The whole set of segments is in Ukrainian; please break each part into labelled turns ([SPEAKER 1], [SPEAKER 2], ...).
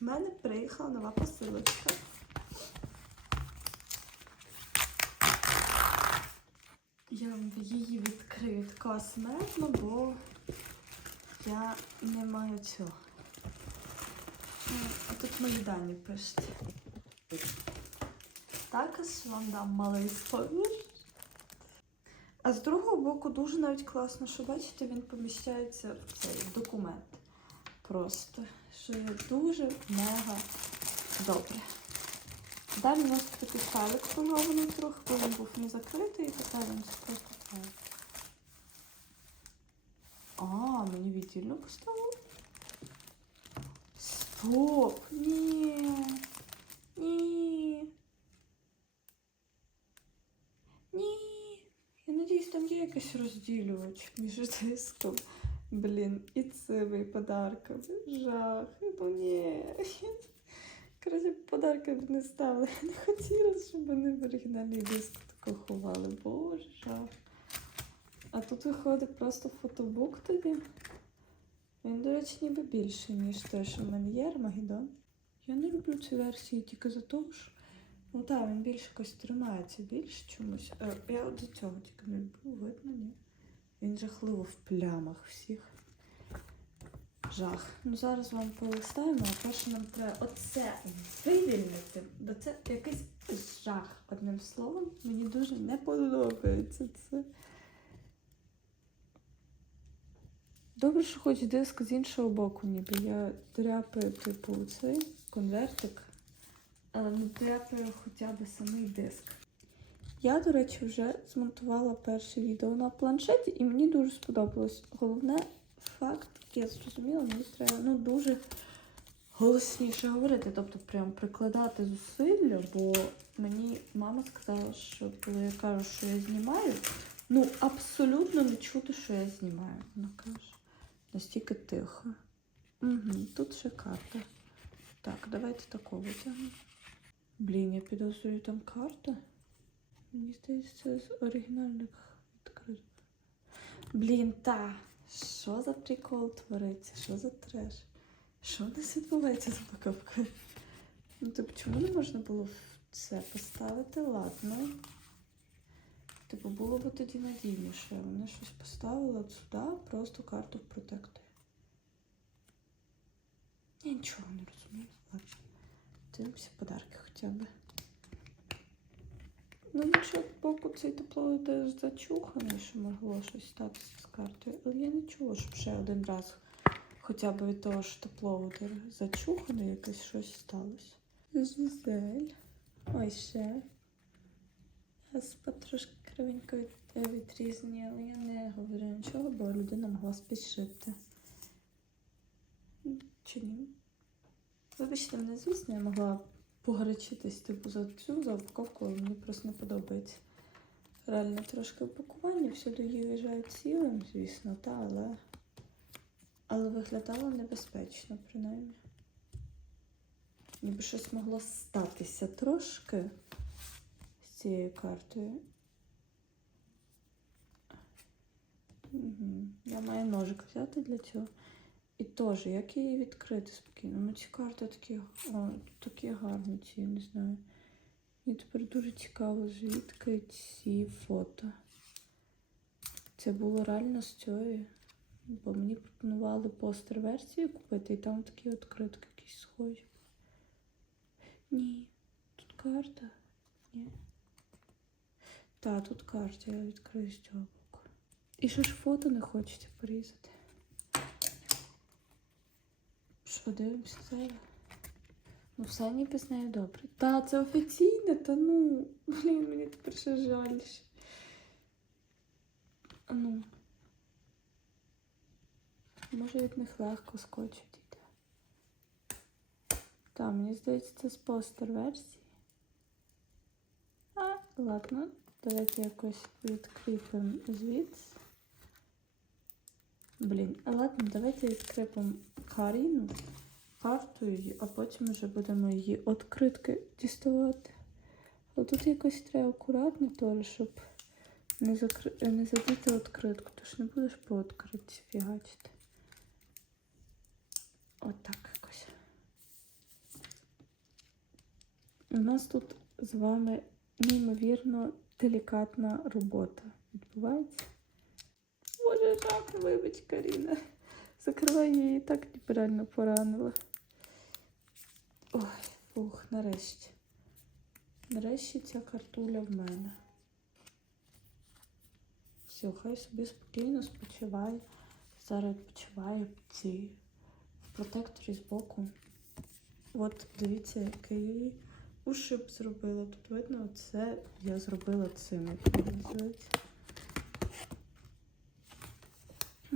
[SPEAKER 1] В мене приїхала нова посилочка. Я її відкрию така смертно, бо я не маю цього. Ну, А тут мої дані пишуть. Також вам дам малий спойлер. А з другого боку дуже навіть класно, що бачите, він поміщається в цей документ. Просто, що є дуже мега добре. Далі у нас такий сталик пожований трохи, бо він був не закритий, і тепер він просто сталик. А, мені віддільно поставили. Стоп! Ні. Ні. Ні. Я надіюсь, там є якийсь розділювач між диском. Блін, і цими подарками. Жах. Ну ні. Б подарки б не ставили. Я не хотіла, щоб вони в оригінальний диск тако ховали. Боже, жах. А тут виходить просто фотобук тоді. Він, до речі, ніби більший, ніж те, що в мене є Армагеддон. Я не люблю цю версію тільки за того, що ну так, він більше якось тримається більше чомусь. Е, Я от до цього тільки не люблю, видно, ні. Він жахливо в плямах всіх. Жах. Ну зараз вам полистаємо, а перше нам треба оце вивільнити, бо це якийсь жах. Одним словом, мені дуже не подобається це. Добре, що хоч диск з іншого боку, ніби я дряпаю, типу, цей конвертик, але не дряпаю хоча б самий диск. Я, до речі, вже змонтувала перше відео на планшеті, і мені дуже сподобалось. Головне, факт, я зрозуміла, мені треба ну, дуже голосніше говорити, тобто прям прикладати зусилля, бо мені мама сказала, що коли я кажу, що я знімаю, ну абсолютно не чути, що я знімаю. Вона каже, настільки тихо. Угу, тут ще карта. Так, давайте таку витягнемо. Блін, я підозрюю, там карта. Мені здається, з оригінальних відкритих. Блін, та. Що за прикол твориться? Що за треш? Що в нас відбувається з покупкою? Ну, типу, чому не можна було це поставити? Ладно. Типу, було б тоді надійніше. Вони щось поставили от сюди, просто карту в протекторі. Я нічого не розумію. Ладно. Дивимося подарки хоча б. Ну, нічого, боку цей тепловий теж зачуханий, що могло щось статися з картою. Але я не чула, щоб ще один раз хоча б від того, що тепловий зачуханий, якесь щось сталося. Жизель. Ой, ще. Спад трошки кривенько від, відрізані, але я не говорю нічого, бо людина могла спішити. Чи ні? Вибачте мене, звісно, я могла погарячитись типу, за цю за упаковку, але мені просто не подобається. Реально трошки упакування, всюди її виїжджають цілим, звісно, та, але. Але виглядало небезпечно, принаймні. Ніби щось могло статися трошки з цією картою. Угу. Я маю ножик взяти для цього. І теж, як її відкрити спокійно? Ну, ці карти такі, о, такі гарні, ці, не знаю. Мені тепер дуже цікаво, звідки ці фото. Це було реально з цієї. Бо мені пропонували постер версію купити, і там такі відкритки якісь схожі. Ні, тут карта. Ні. Так, тут карта, я відкрию з цього боку. І що ж фото не хочеться порізати? Що дивимося зараз? Ну, все ніби з нею добре. Та, це офіційне, та ну. Блін, мені тепер ще жаль. Ну. Може від них легко скотч йде. Та, мені здається, це з постер версії. А, ладно, давайте якось відкріпимо звідси. Блін, ладно, давайте відкріпимо Каріну, карту її, а потім вже будемо її відкритки діставати. Але тут якось треба акуратно, теж, щоб не, закри... не задіти відкритку, тож не будеш по відкритці фігачити. Отак якось. У нас тут з вами неймовірно делікатна робота відбувається. Боже, жах, вибач, Каріна. Закривай її так неправильно поранила. Ой, фух, нарешті. Нарешті ця картуля в мене. Все, хай собі спокійно спочиває. Зараз відпочиває в цій в протекторі збоку. От дивіться, який ушиб зробила. Тут видно, це я зробила цим, як воно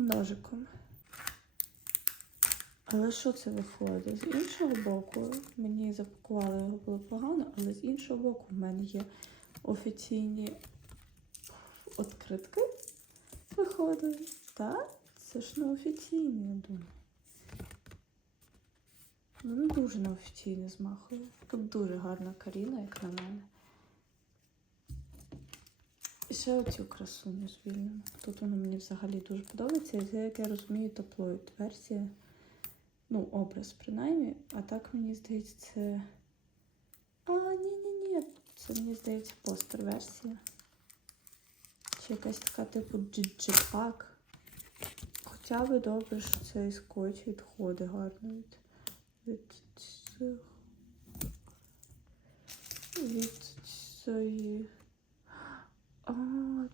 [SPEAKER 1] називається. Ножиком. Але що це виходить? З іншого боку, мені запакували його було погано, але з іншого боку, в мене є офіційні відкритки. Виходить. Так? Це ж не офіційні, я думаю. Ну, дуже неофіційно змахує. Тут дуже гарна Каріна, як на мене. І ще оцю красуню звільнимо. Тут воно мені взагалі дуже подобається. І це, як я розумію, таплоїд версія. Ну, образ принаймні. А так мені здається, це. А, ні-ні-ні. Це мені здається постер версія. Чи якась така типу джиджипак. Хоча би добре, що цей скотч відходить гарно від, від цих. Від цієї. А,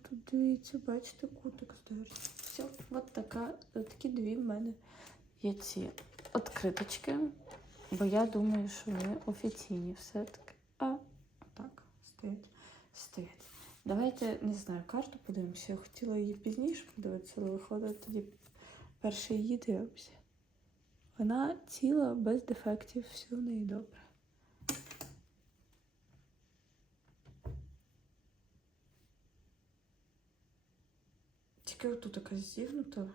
[SPEAKER 1] тут дивіться, бачите, кутик здержить. Все, от така, такі дві в мене є ці відкриточки. Бо я думаю, що вони офіційні все-таки. А, так, стоять, стоять. Давайте, не знаю, карту подивимося. Я хотіла її пізніше подивитися, але виходить тоді перший її дивимося. Вона ціла, без дефектів, все в неї добре. Тільки отут якась зігнута,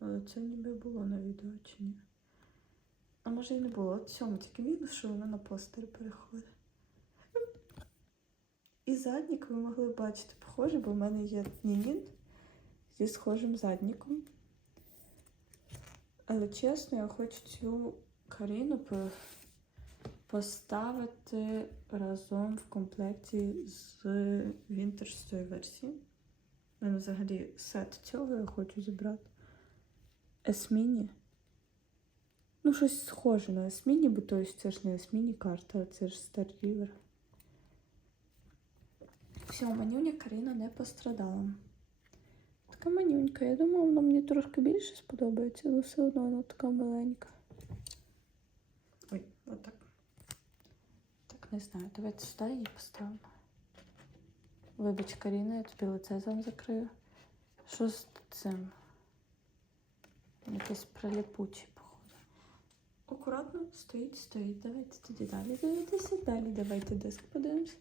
[SPEAKER 1] але це ніби було на відео чи ні. А може і не було. От цьому тільки мінус, що воно на постері переходить. І заднік ви могли бачити похоже, бо в мене є Нінін зі схожим задніком. Але чесно, я хочу цю Каріну поставити разом в комплекті з вінтерської версії. Мене взагалі сет цього я хочу зібрати. Есміні. Ну, щось схоже на Есміні, бо то це ж не Есміні карта, а це ж Star River. Все, манюня Каріна не пострадала. Така манюнька. Я думала, вона мені трошки більше сподобається, але все одно вона така маленька. Ой, отак. Так, не знаю. Давайте сюди її поставимо. Вибач, Каріна, я тобі лице там закрию. Що з цим? Якийсь прилипучий, походу. Акуратно, стоїть, стоїть. Давайте тоді далі дивитися. Далі давайте диск подивимось.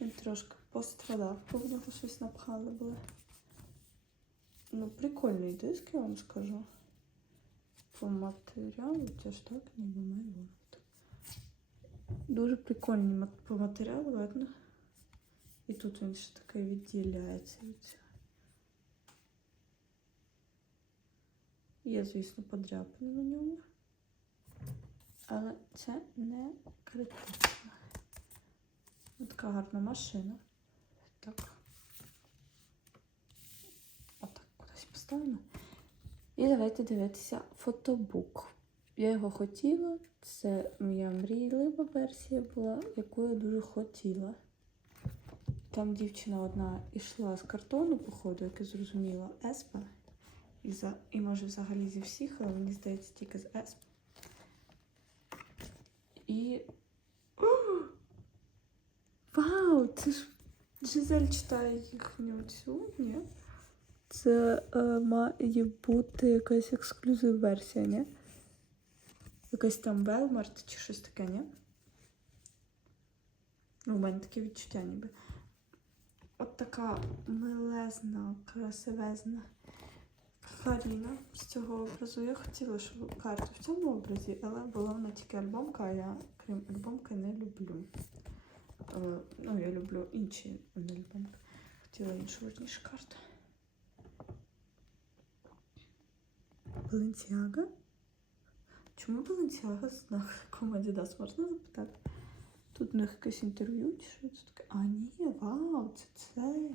[SPEAKER 1] Він трошки пострадав, бо в нього щось напхали було. Ну, прикольний диск, я вам скажу. По матеріалу це ж так ніби має. Дуже прикольний по матеріалу, видно. І тут він ще такий відділяється від цього. Є, звісно, подряпини на ньому. Але це не критично. Ось Така гарна машина. Так. Отак кудись поставимо. І давайте дивитися фотобук. Я його хотіла. Це моя мрійлива версія була, яку я дуже хотіла. Там дівчина одна йшла з картону, походу, як я зрозуміла, Еспа. І, за, і може взагалі зі всіх, але мені здається, тільки з Еспа. І. О! Вау! Це ж Жизель читає їхню цю, ні? Це е, має бути якась ексклюзив версія, ні? Якась там Велмарт чи щось таке, ні? Ну, у мене таке відчуття ніби. От така милезна, красивезна Каріна з цього образу. Я хотіла, щоб карта в цьому образі, але була вона тільки альбомка, а я, крім альбомки, не люблю. Е, Ну, я люблю інші альбомки. Хотіла іншу верніше карту. Баленсіага? Чому Баленсіага знак команді Можна запитати? Тут у них якесь інтерв'ю чи що це таке. А, ні, вау, це це.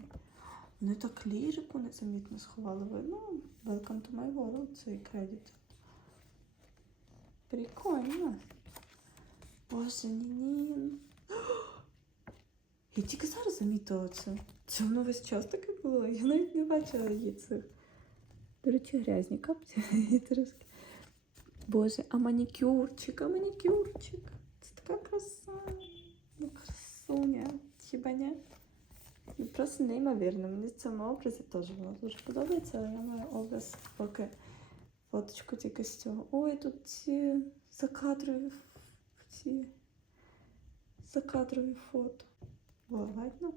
[SPEAKER 1] Вони так лірику незамітно сховали. Ну, welcome to my world, цей кредит. Прикольно. Боже, ні-ні. Я тільки зараз замітила це. Це воно весь час таке було. Я навіть не бачила її цих. До речі, грязні капці. Боже, а манікюрчик, а манікюрчик. Це така краса. Красуня. Хіба? Ну, Просто неймовірно. Мені в цьому образі теж воно дуже подобається, але я маю образ поки фоточку тільки з цього. Ой, тут ці закадрові ці закадрові фото. О, видно?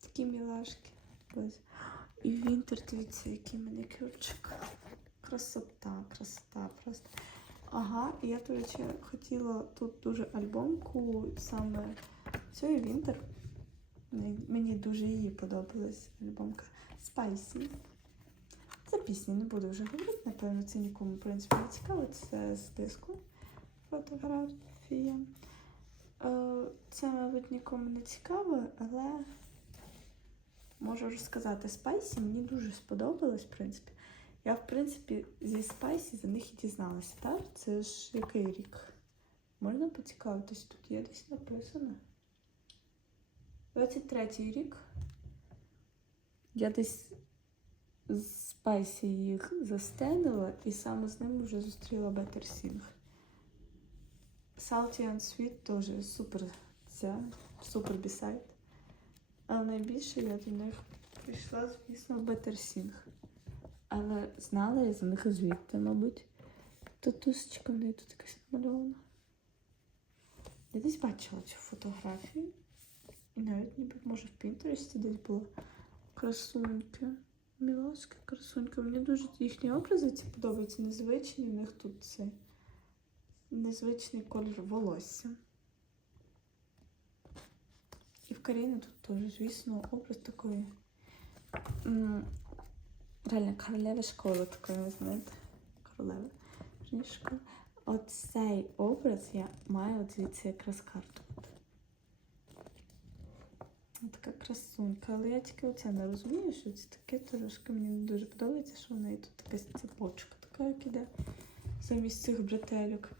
[SPEAKER 1] Такі мілашки. Ось. І Вінтер, дивіться, який манікюрчик. Красота, красота просто. Ага, я, до речі, хотіла тут дуже альбомку саме цієї Вінтер. Мені- дуже її подобалась альбомка Spicy. Це пісня, не буду вже говорити, напевно, це нікому, в принципі, не цікаво. Це з диску фотографія. Е, Це, мабуть, нікому не цікаво, але можу розказати Spicy мені дуже сподобалось, в принципі. Я, в принципі, зі Spicy за них і дізналася, так? Це ж який рік? Можна поцікавитись, тут є десь написано. 23-й рік. Я десь з Спайсі їх застенила і саме з ним вже зустріла Better Sing. Salty and Sweet теж супер ця, супер бісайд. Але найбільше я до них прийшла, звісно, в Better Sing. Але знала я за них звідти, мабуть. Тут тусечка в неї тут якась намальована. Я десь бачила цю фотографію. І навіть ніби може в Пінтересті десь було красуньки. Мілашки, красуньки. Мені дуже їхні образи ці подобаються. Незвичні. У них тут цей незвичний колір волосся. І в Каріни тут теж, звісно, образ такої. Реально королеви школи такої, ви знаєте. Верніше, школи. Оцей образ я маю от звідси якраз карту. Така красунька, але я тільки оце не розумію, що це таке трошки мені не дуже подобається, що в неї тут така цепочка така, як іде замість цих бретельок.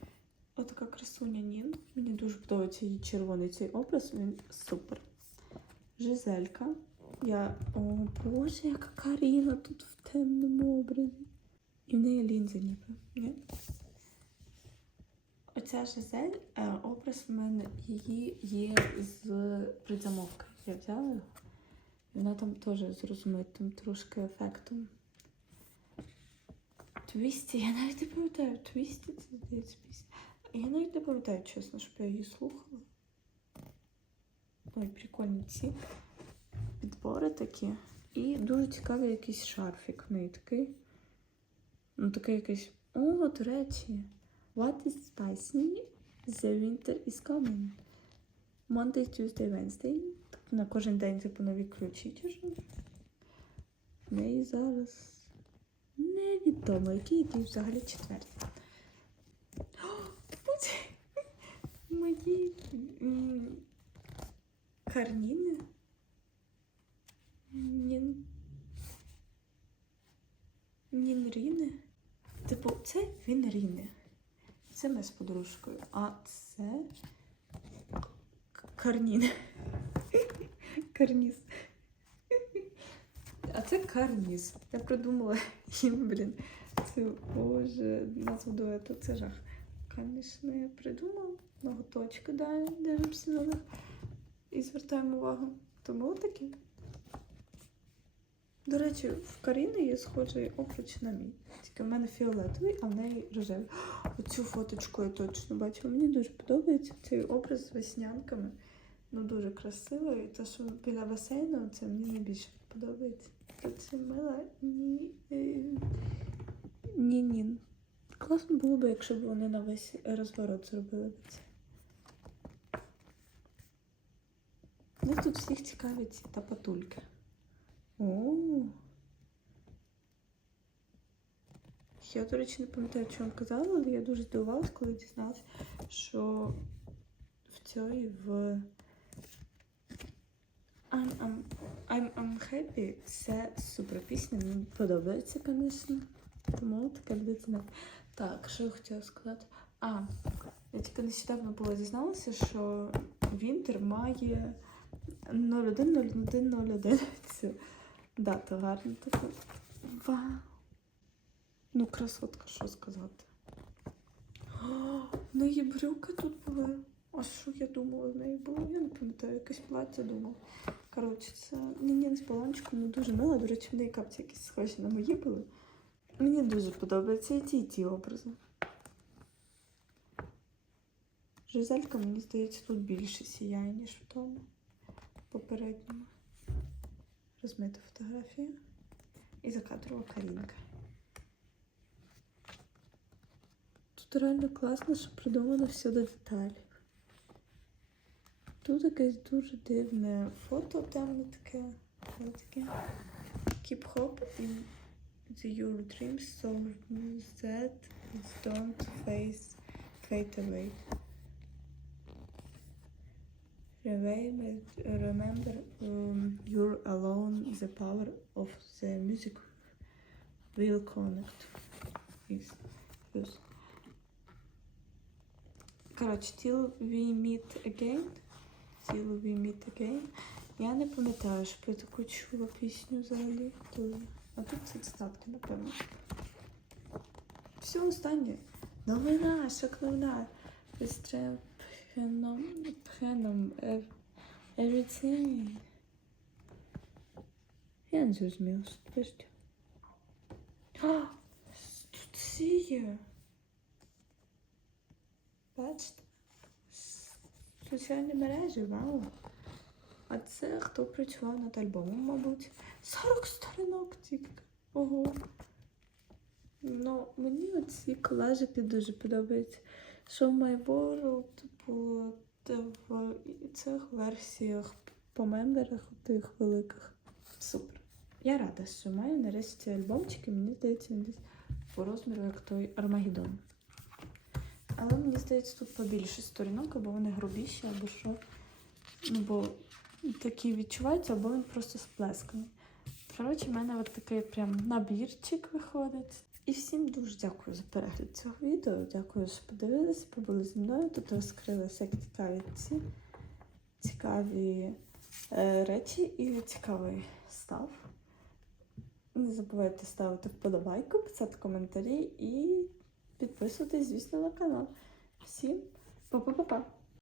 [SPEAKER 1] Отака красуня Нін. Мені дуже подобається її червоний цей образ, він супер. Жизелька. Я. О Боже, яка Каріна тут в темному образі. І в неї лінзи ніби. Ні? Оця Жизель, е, образ в мене її є з предзамовки. Я взяла його. Вона там теж з розмитим трошки ефектом. Твісті, я навіть не пам'ятаю, Твісті це здається пісня. Я навіть не пам'ятаю, чесно, щоб я її слухала. Ой, прикольні ці підбори такі. І дуже цікавий якийсь шарфік такий. Ну, такий якийсь. О, до речі. What is spicy? The winter is coming. Monday, Tuesday, Wednesday. На кожен день типу нові ключі вже. В неї зараз невідомо, який день взагалі четвертий. Мої карніни. Нін. Нінріни. Типу, це він ріни. Це ми з подружкою. А це карнін. Карніз. А це карніз. Я придумала їм, блін. Це боже, назву дуету, це жах. Звісно, я придумала. Ноготочки далі дивимося на них. І звертаємо увагу. Тому такі. До речі, в Каріни є схожий обруч на мій. Тільки в мене фіолетовий, а в неї рожевий. Оцю фоточку я точно бачила. Мені дуже подобається цей образ з веснянками. Ну, дуже красивий. І те, що біля басейну, це мені найбільше подобається. Це мила ні. е, Ні-ні. Класно було б, якщо б вони на весь розворот зробили б це. Них тут всіх цікавить ці тапатульки. Я, до речі, не пам'ятаю, що вам казала, але я дуже здивувалась, коли дізналась, що в цій в I'm, I'm, I'm, I'm happy. Це супер пісня, мені подобається, звісно. Тому таке буде. Так, що я хотіла сказати? А, я тільки нещодавно була дізналася, що Вінтер має 010101 цю дату гарну таку. Вау! Ну, красотка, що сказати. О, в неї брюки тут були. А що я думала, в неї було? Я не пам'ятаю, якесь плаття думала. Коротше, це ні, ні, з балончиком не дуже мило. До речі, в неї капці якісь схожі на мої були. Мені дуже подобаються і ті, і ті образи. Жизелька, мені здається, тут більше сіяє, ніж в тому попередньому. Розмита фотографія. І закадрова карінка. Тут реально класно, що придумано все до деталей. Тут якесь дуже дивне фото темне таке. таке. Keep hope in the your dreams so that don't face fade away. Remember, remember. The power of the music will connect. Is yes. Коротше, till we meet again. Till we meet again. Я не пам'ятаю, що я таку чула пісню взагалі. То... А тут це цитатки, напевно. Все останнє. Новина, шок новина. Пристрем пхеном, пхеном, ев- everything. Я не що. А, тут сіє. Бачите? Соціальні мережі, вау. А це хто працював над альбомом, мабуть. 40 сторінок тільки. Ого. Ну, мені оці колажики дуже подобаються. Що в My World було в цих версіях по мемберах тих великих. Супер. Я рада, що маю нарешті альбомчики. Мені здається, він десь по розміру, як той Армагеддон. Але мені здається, тут побільше сторінок, або вони грубіші, або що. Ну, бо такі відчуваються, або він просто сплесканий. Коротше, в мене от такий прям набірчик виходить. І всім дуже дякую за перегляд цього відео. Дякую, що подивилися, побули зі мною. Тут розкрили всякі цікаві ці цікаві е, речі і цікавий став. Не забувайте ставити вподобайку, писати коментарі і підписуватись, звісно, на канал. Всім па-па-па-па!